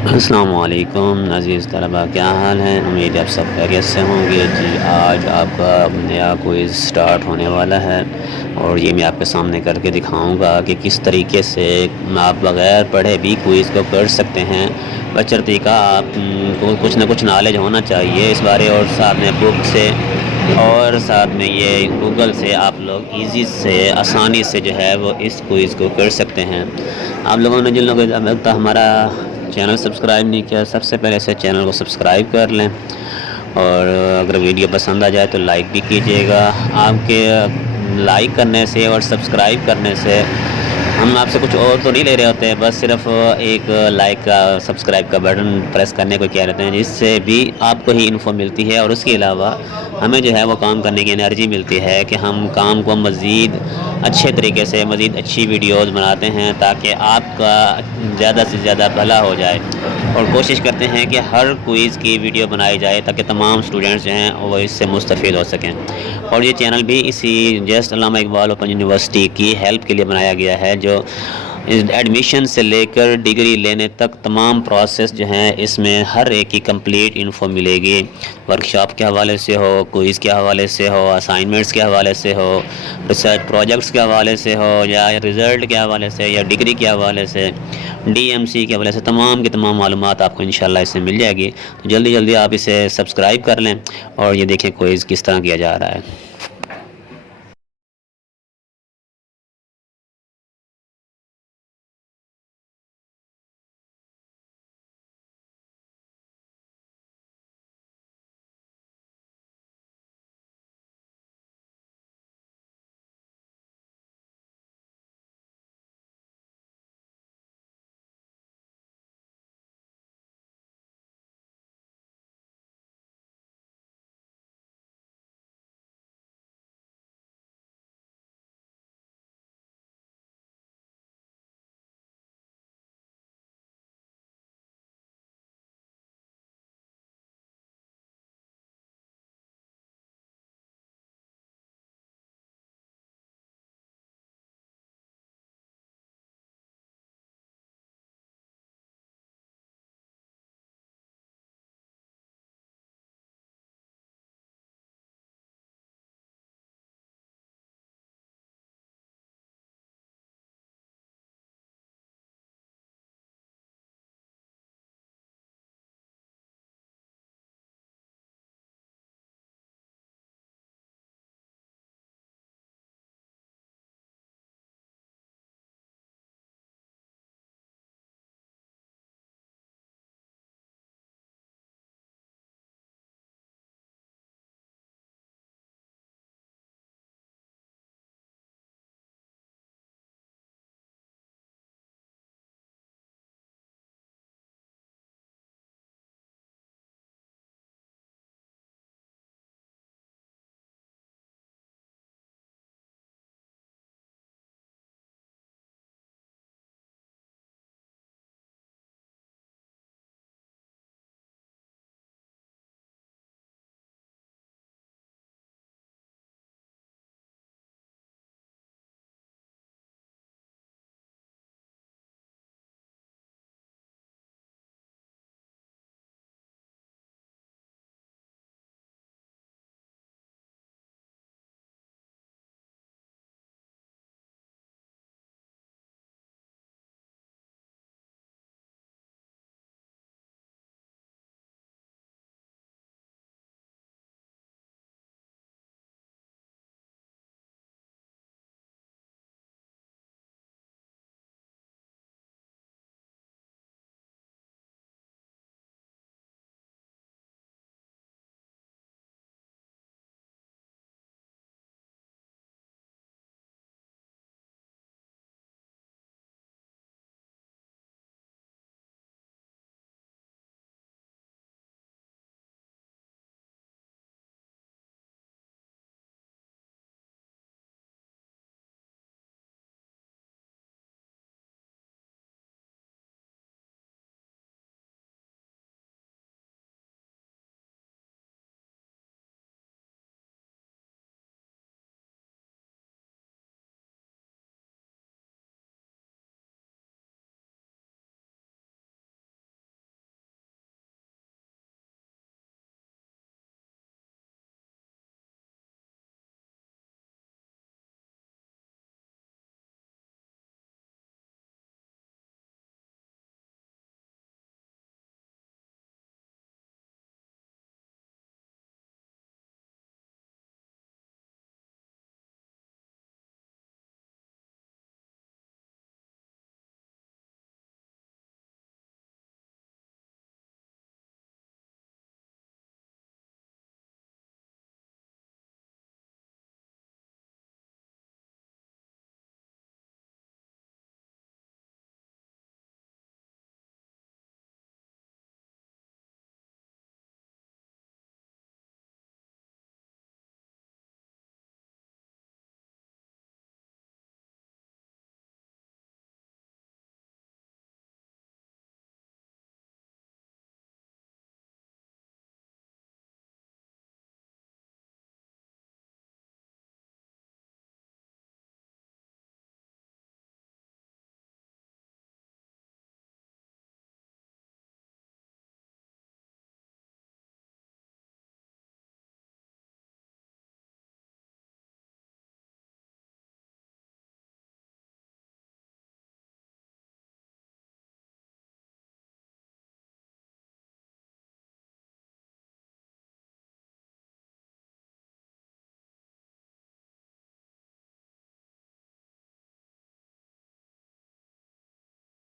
السلام علیکم عزیز طلباء، کیا حال ہے؟ امید ہے آپ سب خیریت سے ہوں گے۔ جی آج آپ کا نیا کوئز سٹارٹ ہونے والا ہے اور یہ میں آپ کے سامنے کر کے دکھاؤں گا کہ کس طریقے سے آپ بغیر پڑھے بھی کوئز کو کر سکتے ہیں، بشرطیکہ کا آپ کو کچھ نہ کچھ نالج ہونا چاہیے اس بارے، اور ساتھ میں بک سے اور ساتھ میں یہ گوگل سے آپ لوگ ایزی سے آسانی سے جو ہے وہ اس کوئز کو کر سکتے ہیں۔ آپ لوگوں نے جن لوگوں کو اب تک ہمارا چینل سبسکرائب نہیں کیا، سب سے پہلے سے چینل کو سبسکرائب کر لیں، اور اگر ویڈیو پسند آ جائے تو لائک بھی کیجیے گا۔ آپ کے لائک کرنے سے اور سبسکرائب کرنے سے ہم آپ سے کچھ اور تو نہیں لے رہے ہوتے ہیں، بس صرف ایک لائک کا سبسکرائب کا بٹن پریس کرنے کو کہہ رہتے ہیں، جس سے بھی آپ کو ہی انفو ملتی ہے، اور اس کے علاوہ ہمیں جو ہے وہ کام کرنے کی انرجی ملتی ہے کہ ہم کام کو مزید اچھے طریقے سے، مزید اچھی ویڈیوز بناتے ہیں تاکہ آپ کا زیادہ سے زیادہ بھلا ہو جائے، اور کوشش کرتے ہیں کہ ہر کوئز کی ویڈیو بنائی جائے تاکہ تمام اسٹوڈنٹس جو ہیں وہ اس سے مستفید ہو سکیں۔ اور یہ چینل بھی اسی جسٹ علامہ اقبال اوپن یونیورسٹی کی ہیلپ کے لیے بنایا گیا ہے، جو ایڈمیشن سے لے کر ڈگری لینے تک تمام پروسیس جو ہیں اس میں ہر ایک کی کمپلیٹ انفو ملے گی، ورکشاپ کے حوالے سے ہو، کوئز کے حوالے سے ہو، اسائنمنٹس کے حوالے سے ہو، ریسرچ پروجیکٹس کے حوالے سے ہو، یا رزلٹ کے حوالے سے، یا ڈگری کے حوالے سے، ڈی ایم سی کے حوالے سے، تمام کی تمام معلومات آپ کو انشاءاللہ اس سے مل جائے گی۔ تو جلدی جلدی آپ اسے سبسکرائب کر لیں، اور یہ دیکھیں کوئز کس طرح کیا جا رہا ہے۔